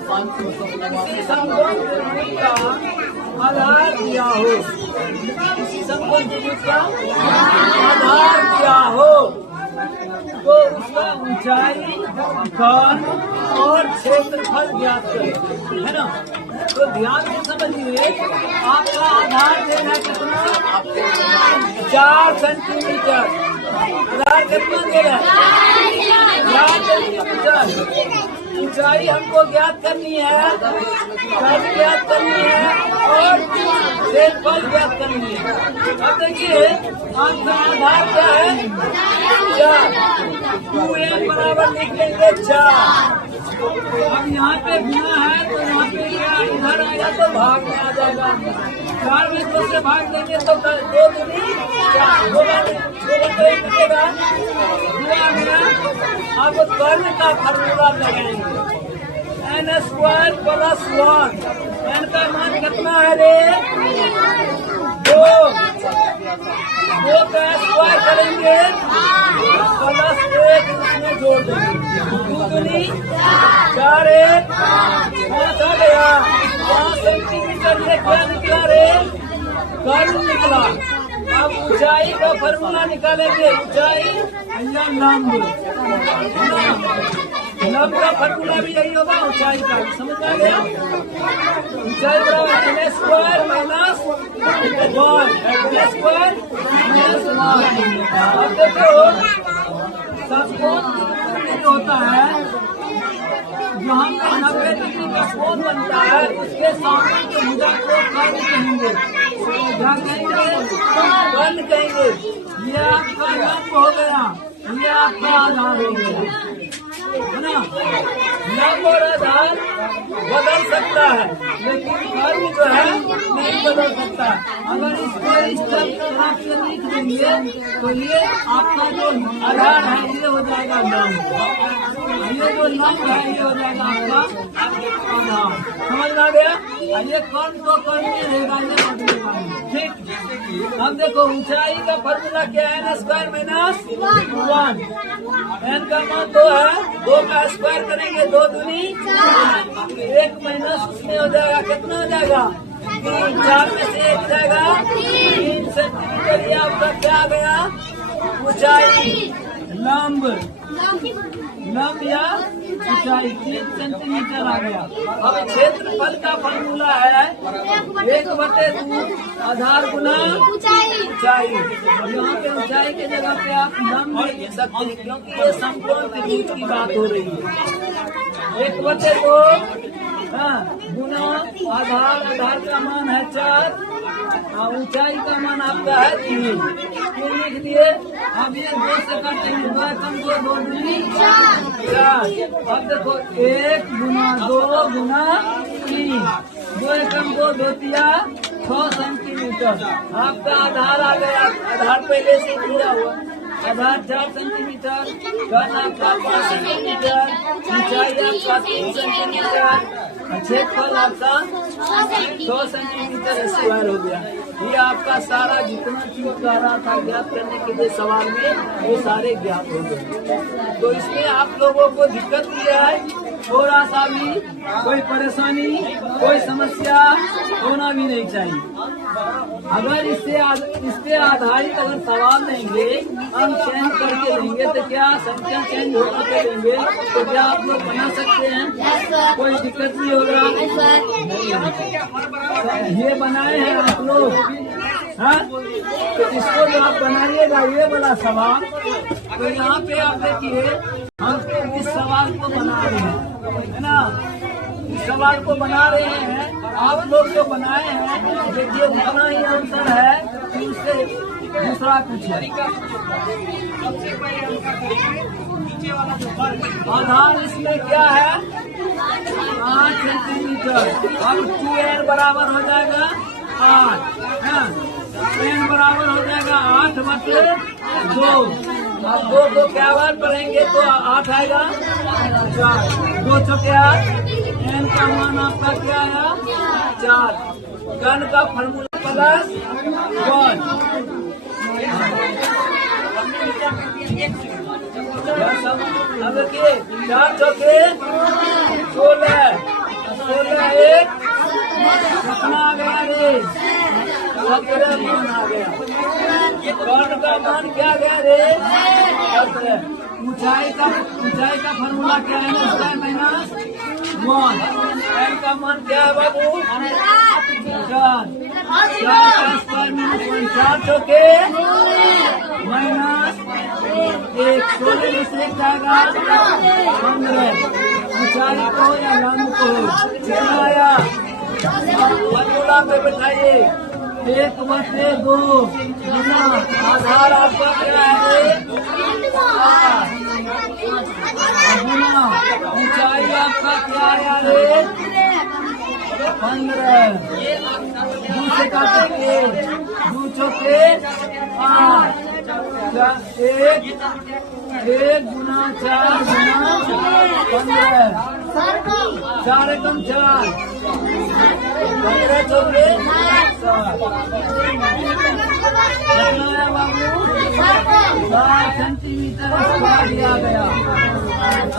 किसी समकोण त्रिभुज का आधार दिया हो, किसी समकोण त्रिभुज का आधार दिया हो तो उसका ऊंचाई, कर्ण और क्षेत्रफल ज्ञात करें, है ना। तो ध्यान से समझिए, आपका आधार देना कितना, 4 सेंटीमीटर। आधार कितना दे रहा है, 4 सेंटीमीटर। ऊंचाई हमको ज्ञात करनी है, कर्ण ज्ञात करनी है और क्षेत्रफल ज्ञात करनी है। अब देखिए आपका आधार क्या है, 4। 2m बराबर लिख लेंगे 4। अब यहाँ पे गुना है तो यहाँ पे क्या इधर आएगा तो भाग में आ जाएगा। 4 में 2 से भाग देंगे तो 2 दूनी 4, 2 मिलेगा। अब कर्ण का फार्मूला लगाएंगे, n² + 1। n का मान कितना है रे, 2। 2 का स्क्वायर करेंगे +1 उसमें जोड़ देंगे, 2 दूनी 4, 1 5 आ गया। 5 सेंटीमीटर ये क्या निकला रे, कर्ण निकला। अब ऊंचाई का फार्मूला निकालेंगे, ऊंचाई या लंब। लंब का फार्मूला भी यही होगा, ऊंचाई का भी समझ आ गया। ऊंचाई बराबर n² - 1। अब देखो समकोण जो होता है, जहाँ पे 90 डिग्री का कोण बनता है उसके सामने के भुजा को कर्ण कहेंगे। क्या कहेंगे, कर्ण कहेंगे। ये आपका लंब हो गया, ये आपका आधार हो गया, है ना। लंब और आधार बदल सकता है लेकिन कर्ण जो है नहीं बदल सकता। अगर इसको इस तरह से लिख देंगे तो ये आपका जो आधार है ये हो जाएगा लंब, ये जो लंब है ये हो जाएगा आपका आधार। समझ आ गया। ये कर्ण को कर्ण में रहेगा, ये बदलेगा ठीक। अब देखो ऊंचाई का फार्मूला क्या है, n² - 1। n का मान 2 है, 2 का स्क्वायर करेंगे 2 दूनी 1 माइनस उसमें हो जाएगा, कितना हो जाएगा 3। 4 में से 1 जाएगा 3 सेंटीमीटर। ये आपका क्या आ गया, ऊंचाई। लंब या ऊंचाई 3 सेंटीमीटर आ गया। अब क्षेत्रफल का फार्मूला है 1/2 आधार गुना ऊंचाई। यहाँ पे ऊंचाई के जगह पे आप लंब लिख सकते हैं क्योंकि ये समकोण त्रिभुज की बात हो रही है। 1/2 गुना आधार का मान है 4, ऊंचाई का मान आपका है 3 लिख दिए। अब ये 2 से काटेंगे, 2 कम 2 2 दूनी 4। अब देखो 1 गुना 2 गुना 3, 2 कम 2 2 तिया 6 सेंटीमीटर आपका आधार आ गया। आधार पहले से दिया हुआ, आधार 4 सेंटीमीटर, कर्ण आपका 5 सेंटीमीटर, ऊंचाई आपका 3 सेंटीमीटर, क्षेत्रफल आपका 100 सेंटीमीटर स्क्वायर हो गया। ये आपका सारा जितना चीज कह रहा था ज्ञात करने के लिए सवाल में वो सारे ज्ञात हो गए। तो इसमें आप लोगों को दिक्कत किया है, थोड़ा सा भी कोई परेशानी कोई समस्या होना भी नहीं चाहिए। अगर इस पे आधारित अगर सवाल लेंगे, हम चेंज करके लेंगे तो क्या संख्या चेंज होकर देंगे तो क्या आप लोग बना सकते हैं, कोई दिक्कत नहीं होगा। ये बनाए हैं आप लोग, हाँ, तो इसको जो आप बनाइएगा ये वाला सवाल, तो यहाँ पे आप देखिए हम इस सवाल को बना रहे हैं, है ना। इस सवाल को बना रहे हैं, आप लोग जो बनाए हैं देखिए उतना ही आंसर है कि उससे दूसरा कुछ है। आधार इसमें क्या है 8 सेंटीमीटर। अब 2n बराबर हो जाएगा 8, n बराबर हो जाएगा 8/2। अब 2 को क्या बार पढ़ेंगे तो 8 आएगा 4, 2 चौके 8, n का मान आपका क्या आया 4। कर्ण का फार्मूला +1। अब देखिए 4 चौके 16, कितना आ गया रे? 17 मान आ गया। कर्ण का मान क्या गया रे? 17। ऊंचाई का फॉर्मूला क्या है ना? Square minus 1। एल का मान क्या है बाबू? 4। 4 का स्क्वायर माइनस 4 चौके माइनस 1। 16 में से जाएगा 15। ऊंचाई को या लंब को कितना आया? फॉर्मूला पे बैठाइए। 1/2 गुना आधार आपका क्या है? गुना ऊंचाई आपका क्या आया रे? 15। 2 से काटेंगे, 2 चौके 8। 1 गुना 4 गुना 15। 4 एकम 4। 15 चौके 7। कितना है बाबू? 7 सेंटीमीटर स्क्वायर दिया गया।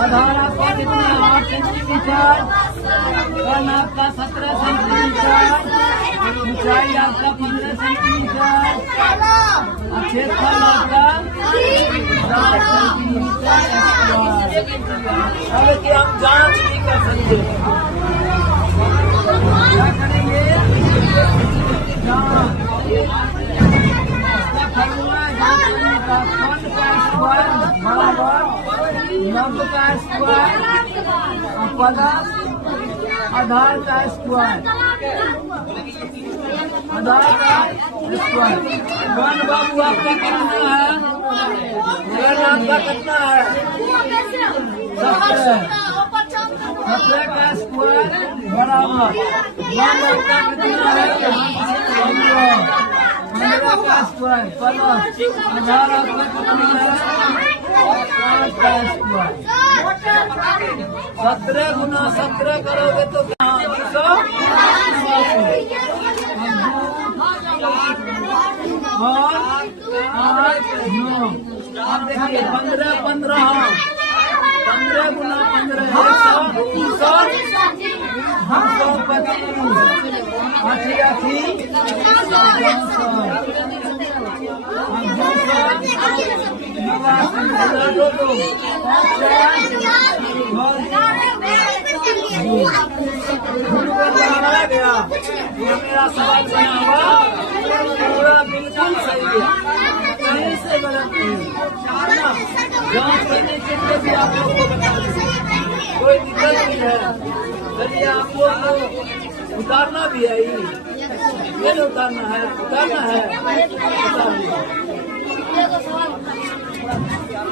आधार आपका कितना? 8 सेंटीमीटर। कर्ण आपका 17 सेंटीमीटर। ऊंचाई आपका 15 सेंटीमीटर। क्षेत्रफल आपका 7 सेंटीमीटर स्क्वायर। अब कि हम जांच नहीं कर सकते, क्या करेंगे? जांच। इसका फॉर्मूला जांच करने का, कर्ण का स्क्वायर बराबर 90 का स्क्वायर प्लस आधार का स्क्वायर। आधार का स्क्वायर। कर्ण बाबू आपका कितना है? कर्ण आपका कितना है? 17। 17 का स्क्वायर बराबर 1 आपका कितना है? 15 का स्क्वायर प्लस आधार आपका कितना है? 7 का स्क्वायर। 17 गुना 17 करोगे तो क्या? 289। अब देखिए 15 15 15 गुना 15 225। 8 मेरा सवाल बना हुआ पूरा बिल्कुल सही है, कहीं से गलत नहीं। जांच करने के लिए भी आप लोग को बता दें, कोई दिक्कत नहीं है। चलिए आप लोग को उतारना भी है, ये नहीं उतारना है, उतारना है, उतारिए।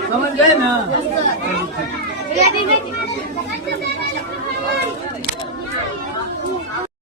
समझ गए ना?